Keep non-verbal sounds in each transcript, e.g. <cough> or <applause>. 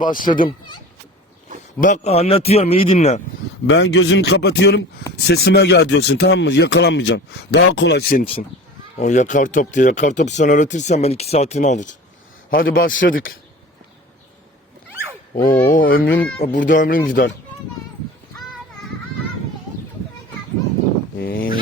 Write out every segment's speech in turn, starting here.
Başladım. Bak anlatıyorum iyi dinle. Ben gözümü kapatıyorum sesime gel diyorsun tamam mı? Yakalanmayacağım. Daha kolay senin için. O yakar top diye yakar topu sen öğretirsen ben iki saatini alır. Hadi başladık. Oo ömrün burada ömrün gider. Ee.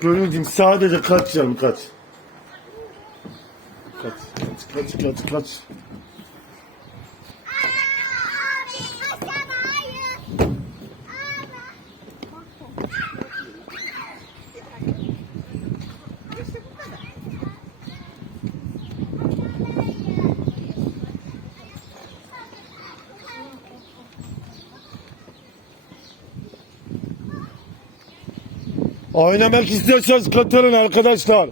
Gönülcüm sadece kaç canım kaç. Kaç kaç kaç kaç kaç. Oynamak istiyorsanız katılın arkadaşlar.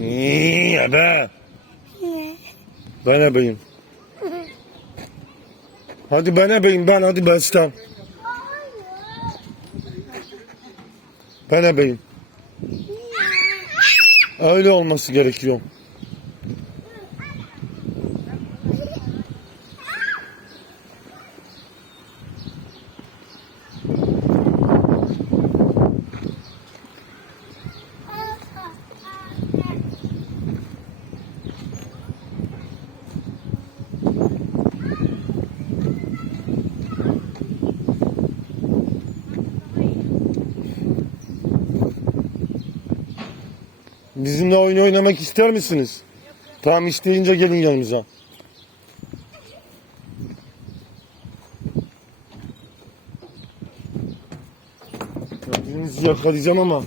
İyi be. Ben ebeyim. Hadi ben ebeyim ben hadi bestem. Ben ebeyim. Öyle olması gerekiyor. Oynamak ister misiniz? Tamam isteyince gelin yanımıza. Ya Birinizi yakalayacağım ama.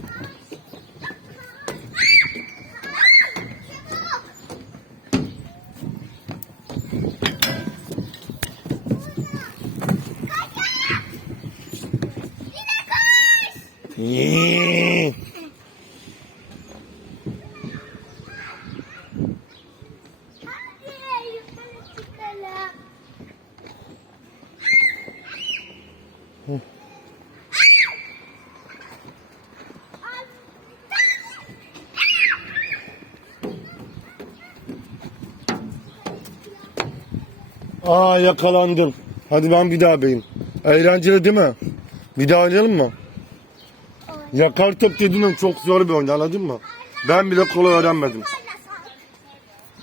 Aa yakalandım. Hadi ben bir daha beyim. Eğlenceli değil mi? Bir daha oynayalım mı? Yakar top dediğin çok zor bir oyun anladın mı? Ben bile kolay öğrenmedim.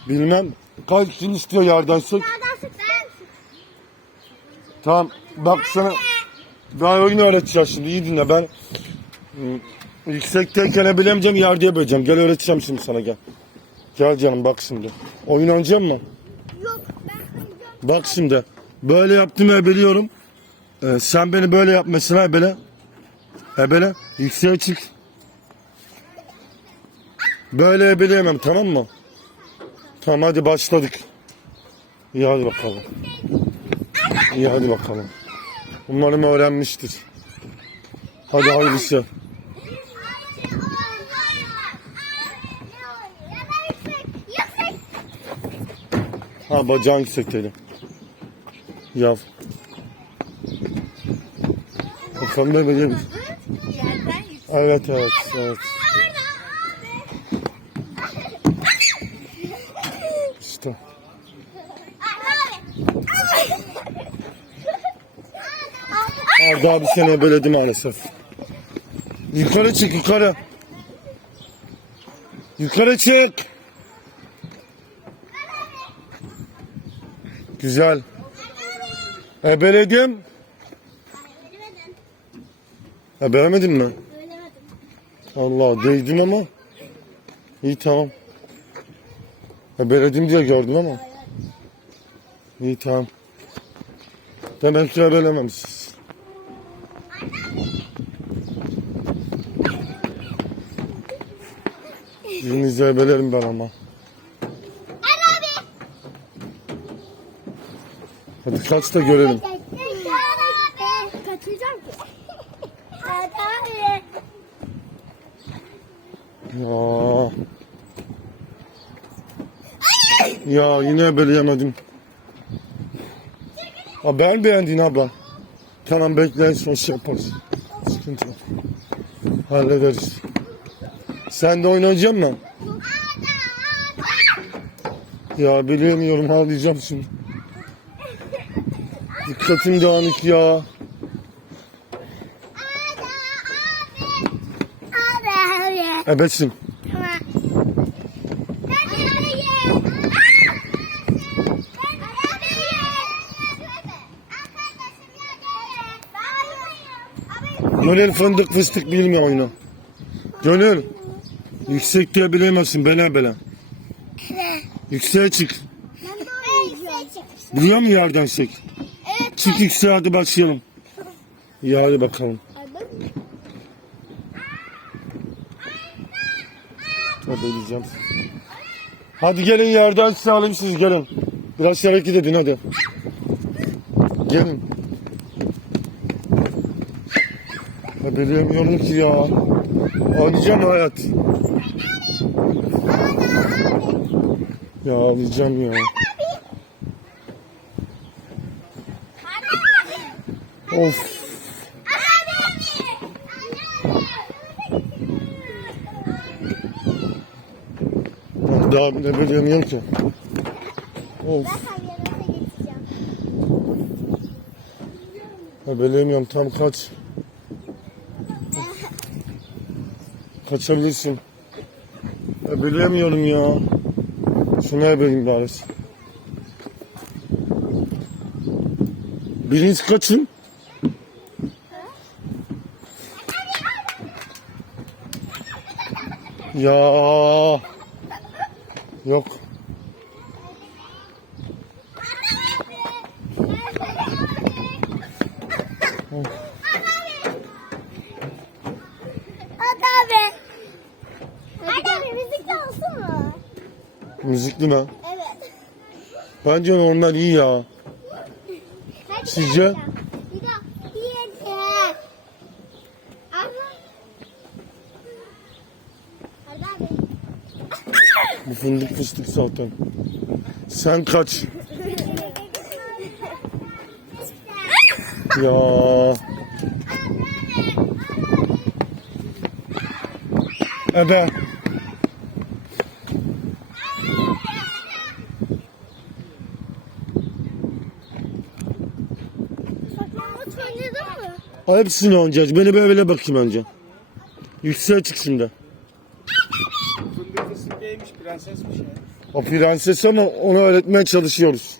Bilmem. Kaç kişi istiyor yerden? Tamam. Bak sana ben oyunu öğreteceğim şimdi. İyi dinle ben ım, yüksekteyken bilemeyeceğim yerde yapacağım. Gel öğreteceğim şimdi sana gel. Gel canım bak şimdi. Oyun oynayacak mı? Bak şimdi. Böyle yaptığımı ebeliyorum. Ee, sen beni böyle yap mesela ebele. Ebele. Yükseğe çık. Böyle ebeleyemem tamam mı? Tamam hadi başladık. İyi hadi bakalım. İyi hadi bakalım. Umarım öğrenmiştir. Hadi hayırlısı. Yüksek. Ha bacağın yüksekteydi. Yav. Yerden yüksek. Evet evet evet. İşte. Arda abi seni ebeledi maalesef. Yukarı çık yukarı. Yukarı çık. Güzel. Ebeledim. Ebelemedin mi? Allah değdim ama. İyi tamam. Ebeledim diye gördüm ama. İyi tamam. Demek ki ebelememişiz. Birinizi ebelerim ben ama. Hadi abi. Hadi kaç da görelim. Kaçacağım ki. Ya. Ya yine ebeleyemedim. Ha ben beğendin abla. Tamam bekle en son şey yaparız. Sıkıntı yok. Hallederiz. Sen de oynayacak mısın? Ya bilemiyorum ağlayacağım şimdi. Dikkatim dağınık ya. Hadi abi. Ebesin. Tamam. Hadi abi. Gönül fındık fıstık bilmiyor oyunu. Gönül. Yüksek diye bilemezsin bela bela. Yükseğe çık. Biliyor musun yerden çek? Yükseğe hadi başlayalım. İyi hadi bakalım. Tabii diyeceğim. Hadi gelin yerden size alayım siz gelin. Biraz hareket edin hadi. Gelin. Ya ki ya. Oynayacağım hayat. Ya oynayacağım ya. Of. Daha ne bilemiyorum ki. Of. Ya bilemiyorum tam kaç. Kaçabilirsin. Ya bilemiyorum ya. Şunu yapayım bari. Biriniz kaçın. Ya. Yok. Mu? Müzikli mi? Evet. Bence normal iyi ya. Sizce? Bir daha. Bir daha. Ama. Hadi abi. Bu fındık fıstık zaten. Sen kaç. Ya. Ebe. Hepsini oynayacağız. Beni böyle bakayım önce. Yükseğe çık şimdi. Prensesmiş ya. O prenses ama onu öğretmeye çalışıyoruz.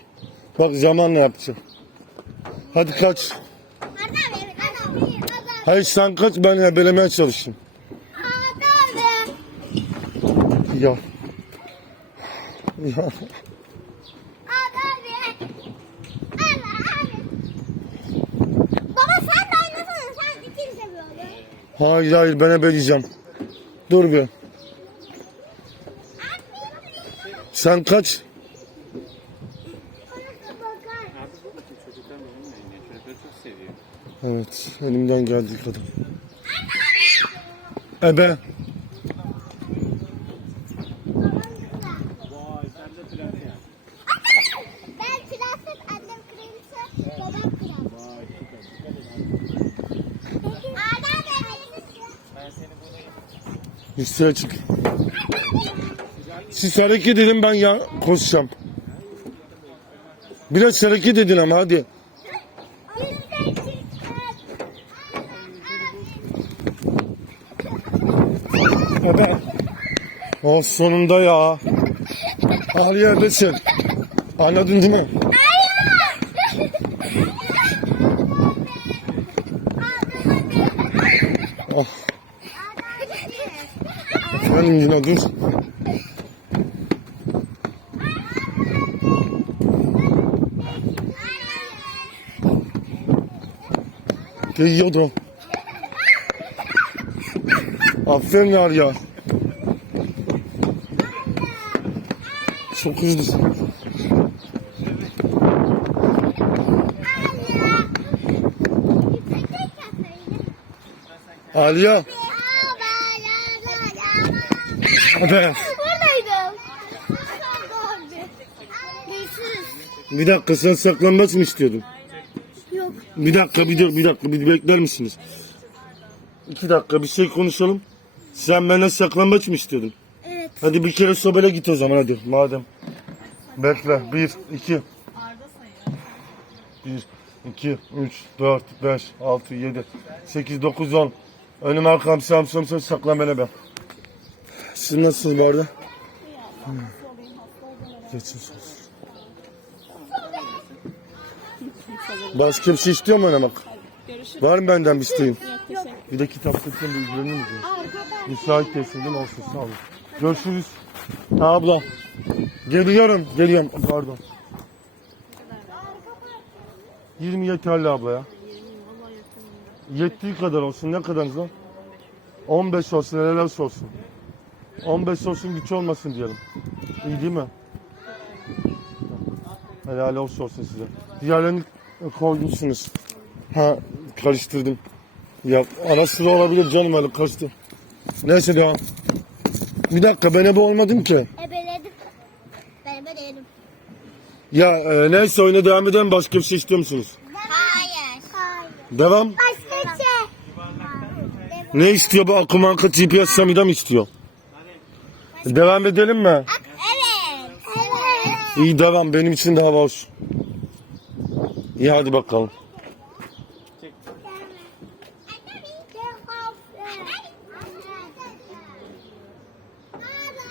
Bak zamanla yapacağım. Hadi kaç. Hayır sen kaç ben ebelemeye çalışayım. Ya. Ya. Hayır hayır ben ebeleyeceğim. Dur bir. Sen kaç? Abi bu bütün çocuklar benimle oynuyor. Çocuklar çok seviyor. Evet elimden geldiği kadar. Ebe. Sen Üstüne çık. Siz hareket edin ben ya koşacağım. Biraz hareket edin ama hadi. Ebe. O sonunda ya. Aliye ebesin. Anladın değil mi? Oh. Efendim yine dur. Geliyordu. Aferin Arya. Çok hızlısın. Aliye. Hadi. Bir dakika sen saklambaç mı istiyordun? Bir dakika bir, dur- bir dakika bir bekler misiniz? İki dakika bir şey konuşalım. Sen benden saklambaç mı istiyordun? Evet. Hadi bir kere sobele git o zaman hadi madem. Bekle. Bir, iki. Bir, iki, üç, dört, beş, altı, yedi, sekiz, dokuz, on. Önüm arkam sağım solum solum saklan beni be. Siz nasılsınız bu arada? Geçin sus. Başka bir şey istiyor mu oynamak? Var mı benden bir isteğin? Bir de kitap seçen bir ilgilenir misiniz? Müsait değilsin değil mi? Olsun sağ olun. Görüşürüz. Ha abla. Geliyorum. Geliyorum. Pardon. 20 yeterli abla ya. Yettiği kadar olsun. Ne kadarınız lan? 15 olsun. Helal olsun. 15 olsun güç olmasın diyelim. İyi değil mi? Helal olsun olsun size. Diğerlerini koymuşsunuz. Ha karıştırdım. Ya ara sıra olabilir canım öyle karıştı. Neyse devam. Bir dakika ben ebe olmadım ki. Ebeledim. Ben ebeledim. Ya e, neyse oyuna devam edelim başka bir şey istiyor musunuz? Hayır. Hayır. Devam. Başka bir şey. Ne istiyor bu akım anka GPS Samida mı istiyor? Devam edelim mi? Evet. Evet. İyi devam benim için de hava hoş. İyi hadi bakalım.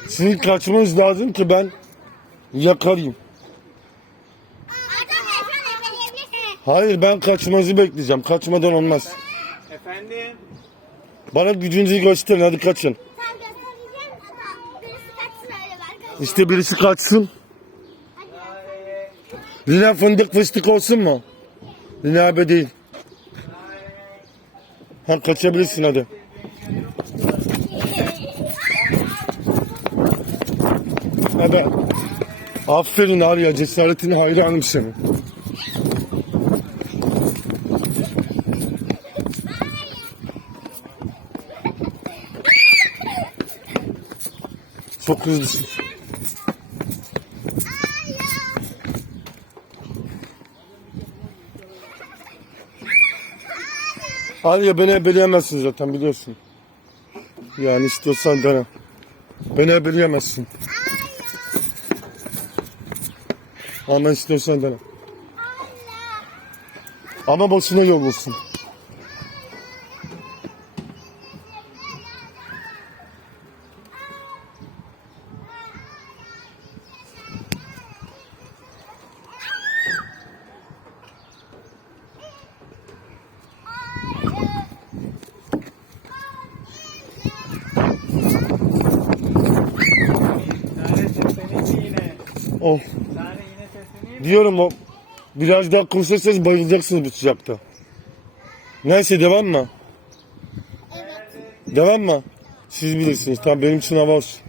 Sizin kaçmanız lazım ki ben yakarayım. Hayır ben kaçmanızı bekleyeceğim. Kaçmadan olmaz. Efendim? Bana gücünüzü gösterin hadi kaçın. İşte birisi kaçsın. Lina fındık fıstık olsun mu? Lina abi değil. Ha kaçabilirsin hadi. Hadi. Aferin Arya cesaretine hayranım senin. Çok hızlısın. Arya beni ebeleyemezsin zaten biliyorsun. Yani istiyorsan dene. Beni ebeleyemezsin. Ama istiyorsan dene. Ama boşuna yorulursun. Diyorum o biraz daha konuşursanız bayılacaksınız bu sıcakta. Neyse devam mı? Devam mı? Siz bilirsiniz. Tamam benim için hava olsun.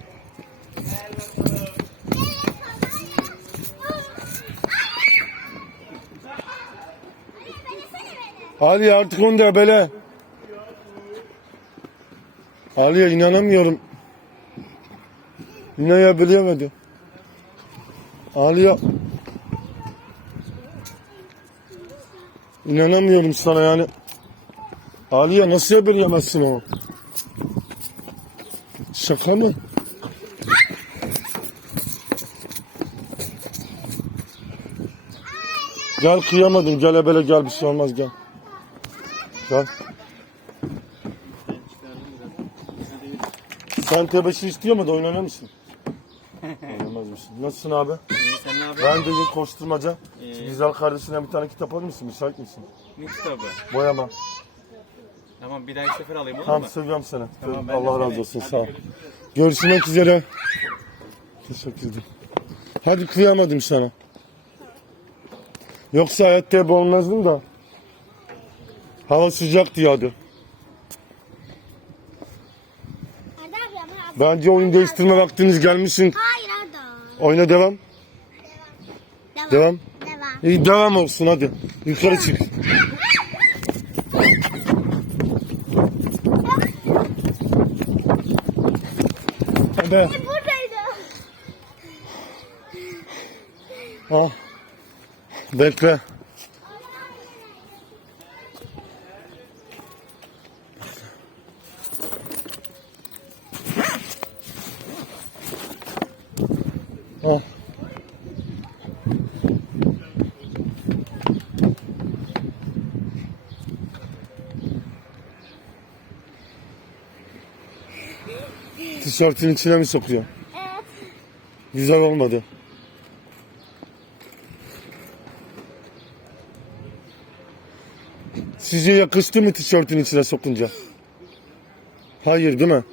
Ali artık onu da ebele. Ali'ye inanamıyorum. Yine ebeleyemedi. Aliye. İnanamıyorum sana yani. Aliye nasıl ebeleyemezsin o? Şaka mı? Gel kıyamadım. Gel ebele gel bir şey olmaz gel. Gel. Sen tebeşir istiyor mu da oynanır mısın? <laughs> Oynamaz mısın? Nasılsın abi? İyi sen ne yapıyorsun? Ben de koşturmaca. Şu Güzel kardeşine bir tane kitap alır mısın? Müsait misin? Ne kitabı? Boyama. Tamam bir dahaki sefer alayım olur Tamam mu? seviyorum seni. Tamam, ben de Allah seni. razı olsun Hadi sağ ol. Görüşmek üzere. Teşekkür ederim. Hadi kıyamadım sana. Yoksa hayatta hep olmazdım da. Hava sıcak diye hadi. Bence oyun değiştirme vaktiniz gelmişsin. Hayır Arda. Oyna devam. Devam. Devam. İyi devam olsun hadi. Yukarı çık. Hadi. Buradaydı. Al. Bekle. Tişörtün içine mi sokuyor? Evet. Güzel olmadı. Sizce yakıştı mı tişörtün içine sokunca? Hayır değil mi?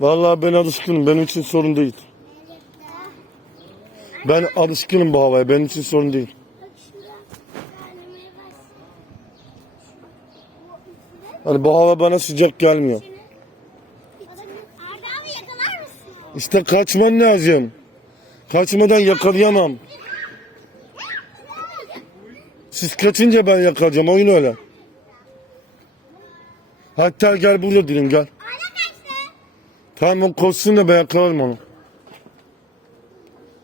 Vallahi ben alışkınım. Benim için sorun değil. Ben alışkınım bu havaya. Benim için sorun değil. Hani bu hava bana sıcak gelmiyor. İşte kaçman lazım. Kaçmadan yakalayamam. Siz kaçınca ben yakalayacağım. Oyun öyle. Hatta gel burada durayım gel. Tamam o koşsun da ben yakalarım onu.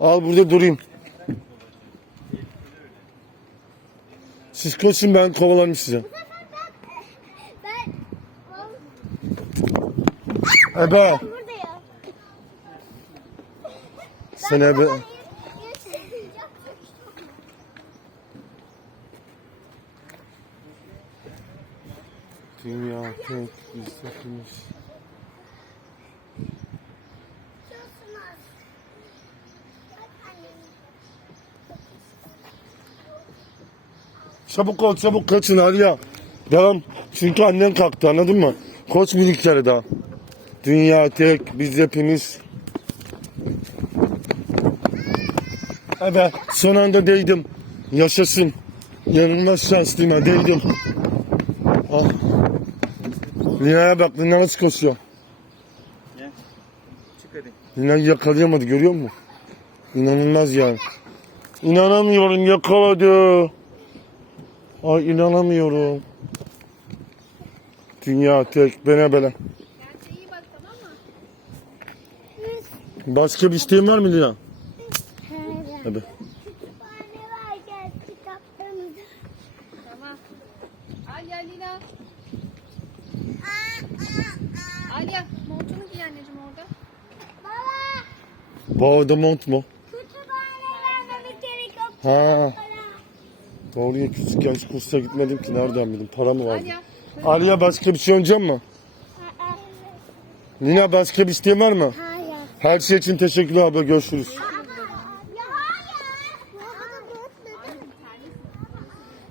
Al burada durayım. Siz koşun ben kovalarım size. Ebe. Sen ebe. Dünya tek biz hepimiz. Çabuk ol çabuk kaçın hadi ya. Devam. Çünkü annen kalktı anladın mı? Koç minikleri daha. Dünya tek biz hepimiz. Evet son anda değdim. Yaşasın. Yanılmaz şanslıyım ha değdim. Ah. Lina'ya bak Lina nasıl koşuyor. Gel. Çık hadi. Lina'yı yakalayamadı görüyor musun? İnanılmaz yani. İnanamıyorum yakaladı. Ay inanamıyorum. Dünya tek bene bele. Başka bir isteğin var mı Lina? Hadi. Tamam. Alya Lina. Alya montunu giy anneciğim orada. Baba Bu arada mont mu? kütüphane vermemek gerek yok. Ha. Doğru ya küçükken hiç kursa gitmedim ki nereden bileyim para mı vardı? Aliye başka bir şey oynayacak mı? Lina başka bir isteğin var mı? Hayır. Her şey için teşekkürler abla görüşürüz.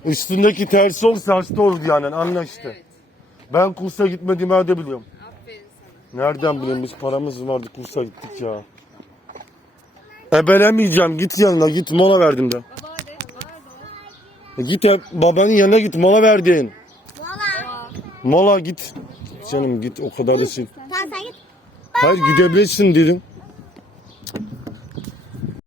Üstündeki tersi olsa hasta olurdu yani anla işte. Ben kursa gitmediğimi nerede biliyorum. Aferin sana. Nereden bileyim biz paramız vardı kursa gittik ya. Ebelemeyeceğim git yanına git mola verdim de. E Git hep babanın yanına git mola verdin. Valla. Mola git. Canım git o kadar da şey. Tamam sen git. Hayır gidebilirsin dedim.